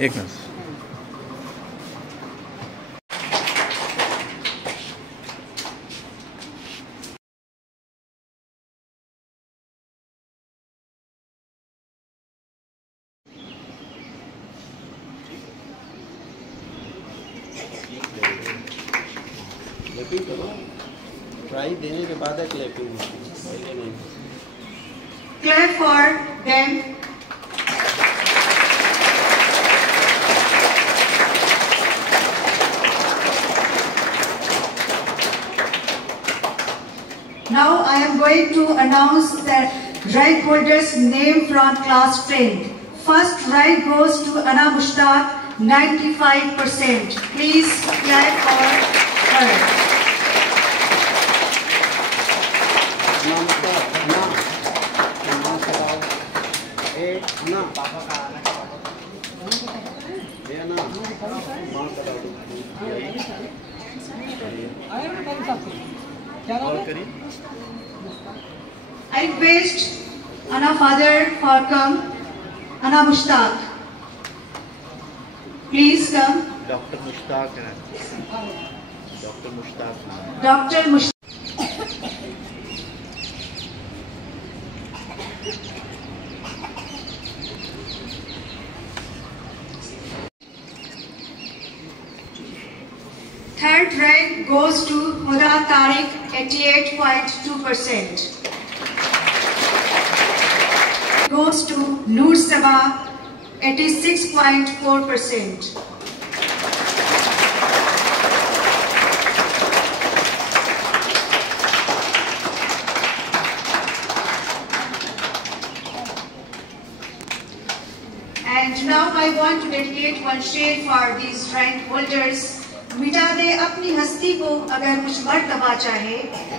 एक minute. Clapping करो, prize देने के बाद है क्लैपिंग, पहले नहीं। Clap for them. Now I am going to announce the rank holders' name from class 10. First rank goes to Ana Mushtaq, 95%. Please clap for her. I request Ana father for come. Ana Mushtaq, please come. Doctor Mushtaq है, doctor Mushtaq. Dr. Mushtaq. Third rank goes to Huda Tariq, 88.2%. Goes to Noor Sabah, 86.4%. And now I want to dedicate one share for these rank holders. मिटा दे अपनी हस्ती को अगर कुछ मर्तबा चाहे,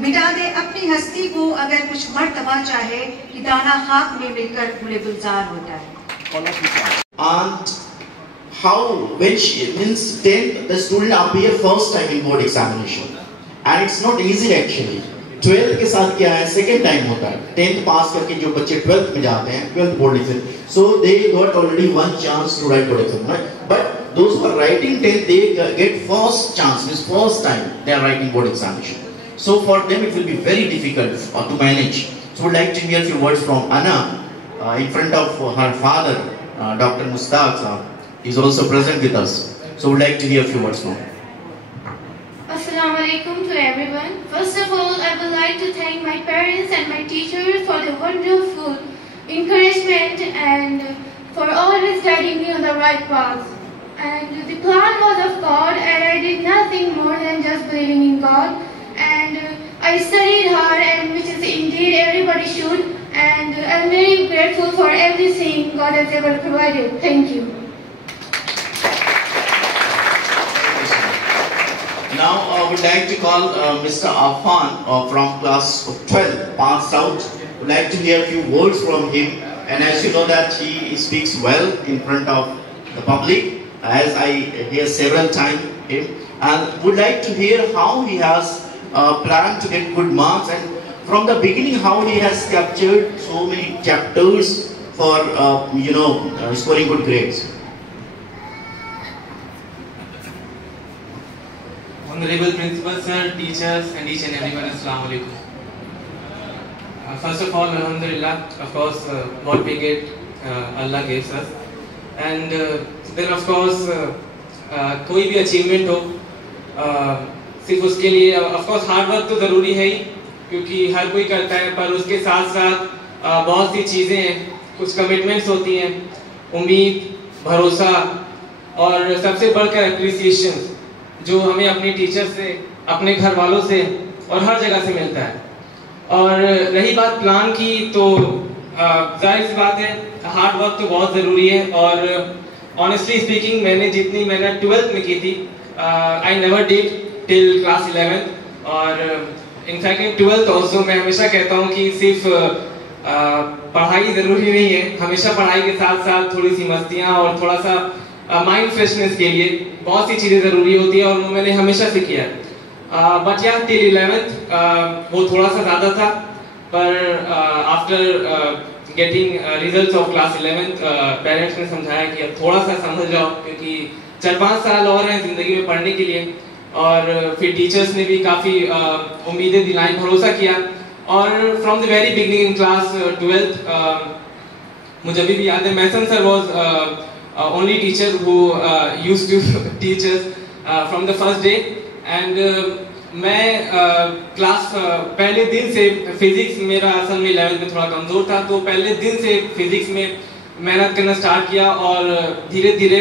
मिटा दे अपनी हस्ती को अगर कुछ मर्तबा चाहे, कि दाना खाक में मिलकर गुले गुलजार होता है। And how when she means 10th, the student appear first time in board examination, and it's not easy actually. 12th के साथ क्या है, second time होता है। 10th पास करके जो बच्चे 12th में जाते हैं, 12th board exam, so they got already one chance to write board exam, right? But those who are writing 10th, they get first chance, means first time they are writing board examination. So for them it will be very difficult to manage. So would like to hear a few words from Ana in front of her father, Dr. Mushtaq is also present with us. So would like to hear a few words from her. Assalamu alaikum to everyone. First of all, I would like to thank my parents and my teachers for the wonderful encouragement and for always guiding me on the right path. And the plan was of God, and I did nothing more than just believing in God. And I studied hard, and which is indeed everybody should. And I'm very grateful for everything God has ever provided. Thank you. Now I would like to call Mr. Affan from class 12, passed out. Would like to hear a few words from him. And as you know that he speaks well in front of the public, as I hear several times him, and would like to hear how he has planned to get good marks, and from the beginning how he has captured so many chapters for scoring good grades. Honorable Principal Sir, teachers and each and everyone, Assalamu alaikum. First of all, Alhamdulillah, of course, what we get, Allah gives us. And then of course, कोई भी achievement हो, सिर्फ उसके लिए of course hard work तो ज़रूरी है ही, क्योंकि हर कोई करता है, पर उसके साथ साथ बहुत सी चीज़ें हैं, कुछ commitments होती हैं, उम्मीद, भरोसा और सबसे बढ़कर appreciation जो हमें अपने टीचर से, अपने घर वालों से और हर जगह से मिलता है। और रही बात प्लान की, तो जाहिर सी बात है हार्ड वर्क तो बहुत ज़रूरी है। और ऑनेस्टली स्पीकिंग मैंने जितनी मेहनत 12th में की थी, I never did till class 11th। और इनफैक्ट इन 12th ऑल्सो मैं हमेशा कहता हूँ कि सिर्फ पढ़ाई ज़रूरी नहीं है, हमेशा पढ़ाई के साथ साथ थोड़ी सी मस्तियाँ और थोड़ा सा माइंड फ्रेशनेस के लिए बहुत सी चीज़ें ज़रूरी होती है, और वो मैंने हमेशा से किया है। बट या टिल 11th वो थोड़ा सा ज़्यादा था, पर after getting results of class 11th, parents ने समझाया कि अब थोड़ा सा समझ जाओ क्योंकि 4-5 साल और हैं ज़िंदगी में पढ़ने के लिए। और फिर टीचर्स ने भी काफ़ी उम्मीदें दिलाई, भरोसा किया। और from the very beginning in class 12th मुझे अभी भी याद है, मैसन sir was only teacher who used to teach us from the first day. And मैं क्लास पहले दिन से फिजिक्स मेरा असल में 11th में थोड़ा कमज़ोर था, तो पहले दिन से फिजिक्स में मेहनत करना स्टार्ट किया और धीरे धीरे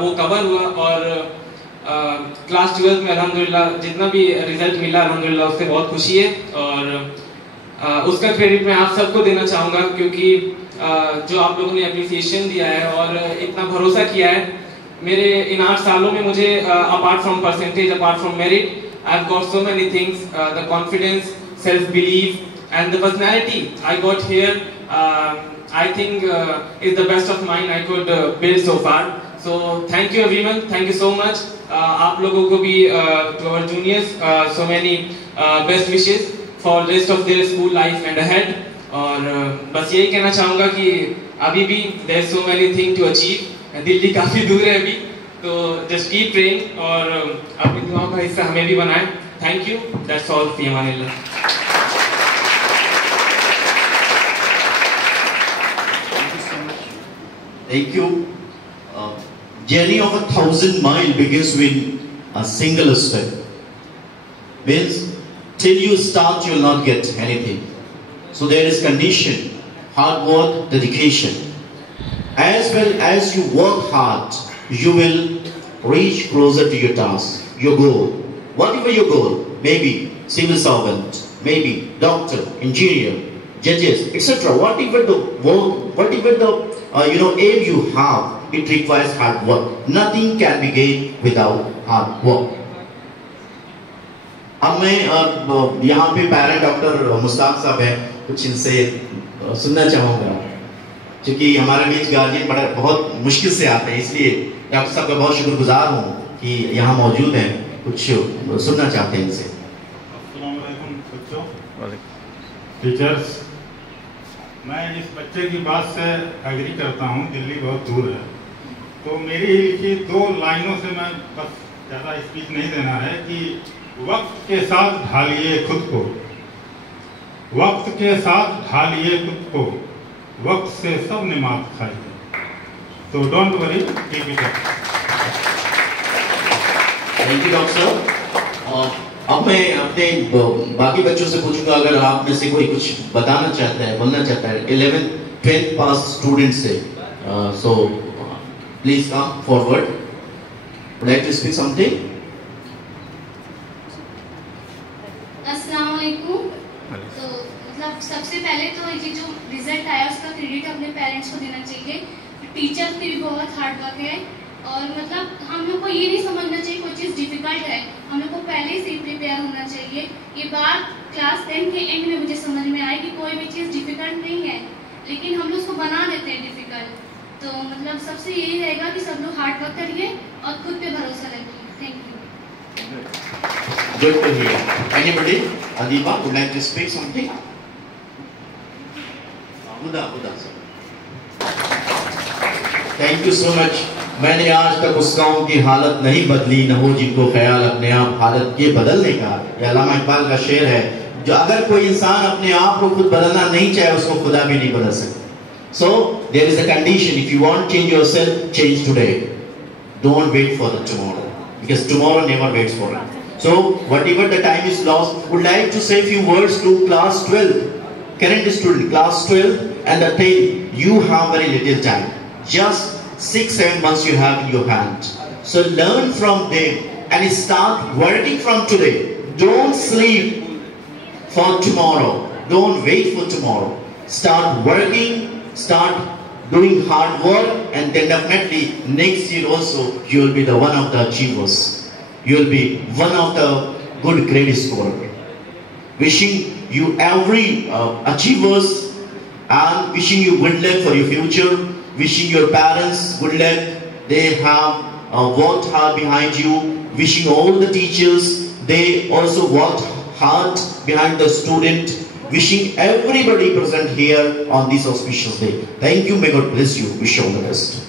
वो कवर हुआ। और क्लास 12th में अल्हम्दुलिल्लाह जितना भी रिजल्ट मिला अल्हम्दुलिल्लाह उससे बहुत खुशी है। और उसका क्रेडिट मैं आप सबको देना चाहूँगा क्योंकि जो आप लोगों ने एप्रिसिएशन दिया है और इतना भरोसा किया है मेरे इन 8 सालों में मुझे। Apart from percentage, apart from merit, I've got so many things, the confidence, self-belief and the personality I got here, I think is the best of mine I could build so far. So thank you everyone, thank you so much. आप लोगों को भी to our juniors so many best wishes for rest of their school life and ahead. और बस यही कहना चाहूँगा कि अभी भी there is so many things to achieve. Delhi काफ़ी दूर है अभी, तो जस्ट कीप प्रेइंग और अपनी दुआओं का हिस्सा हमें भी बनाएं। थैंक यू, दैट्स ऑल, फी अमानिल्लाह। Thank you. Journey of 1,000 miles begins with a single step. Means till you start, you will not get anything. So there is condition, hard work, dedication. As well as you work hard, you will reach closer to your task, your goal. Whatever your goal, maybe civil servant, maybe doctor, engineer, judges, etc. Whatever the work, whatever the aim you have, it requires hard work. Nothing can be gained without hard work. अब मैं यहाँ पे parent doctor Mushtaq साहब हैं, कुछ इनसे सुनना चाहूँगा क्योंकि हमारे बीच गार्जियन बहुत मुश्किल से आते हैं, इसलिए डॉक्टर साहब का बहुत शुक्रगुजार हूँ कि यहाँ मौजूद हैं, कुछ सुनना चाहते हैं इनसे। अस्सलाम वालेकुम बच्चों, टीचर्स। मैं इस बच्चे की बात से एग्री करता हूँ, दिल्ली बहुत दूर है, तो मेरी ही लिखी 2 लाइनों से मैं बस ज़्यादा स्पीच नहीं देना है कि वक्त के साथ ढालिए खुद को, वक्त के साथ ढालिए खुद को, वक्त से सब निमात खाइए। तो don't worry, keep it up. Thank you doctor साहब। अब मैं अपने बाकी बच्चों से पूछूंगा, अगर आप में से कोई कुछ बताना चाहता है, बोलना चाहता है 11th 12th पास स्टूडेंट से, so please come forward, would like to speak something. अस्सलाम वालेकुम। तो मतलब सबसे पहले तो ये जो रिजल्ट आया उसका क्रेडिट अपने पेरेंट्स को देना चाहिए। टीचर्स की भी बहुत हार्ड वर्क है और मतलब हम लोग को ये नहीं समझना चाहिए कोई चीज़ डिफिकल्ट है, हम लोग को पहले से ही प्रिपेयर होना चाहिए। ये बात क्लास 10 के एंड में मुझे समझ में आई कि कोई भी चीज़ डिफिकल्ट नहीं है, लेकिन हम लोग उसको बना देते हैं डिफिकल्ट। तो मतलब सबसे यही रहेगा कि सब लोग हार्ड वर्क करिए और खुद पे भरोसा रखिए। Thank you. Good to hear. Anybody? Adiba would like to speak something? Huda sir. Thank you so much. मैंने आज तक उस गाँव की हालत नहीं बदली, न हो जिनको ख्याल अपने आप हालत के बदलने का। यह अल्लामा इकबाल का शेर है, जो अगर कोई इंसान अपने आप को खुद बदलना नहीं चाहे उसको खुदा भी नहीं बदल सकता। So there is a condition. If you want to change yourself, change today. Don't wait for the tomorrow, because tomorrow never waits for it. So whatever the time is lost, would like to say a few words to class 12, current student, class 12 and the 10. You have very little time, just 6-7 months you have in your hand. So learn from them and start working from today. Don't sleep for tomorrow. Don't wait for tomorrow. Start working, start doing hard work, and then definitely next year also you will be the one of the achievers. You will be one of the good grade scorer. Wishing you every achievers and wishing you good luck for your future. Wishing your parents good luck. They have worked hard behind you. Wishing all the teachers, they also worked hard behind the student. wishing everybody present here on this auspicious day. Thank you. May God bless you. Wish you all the best.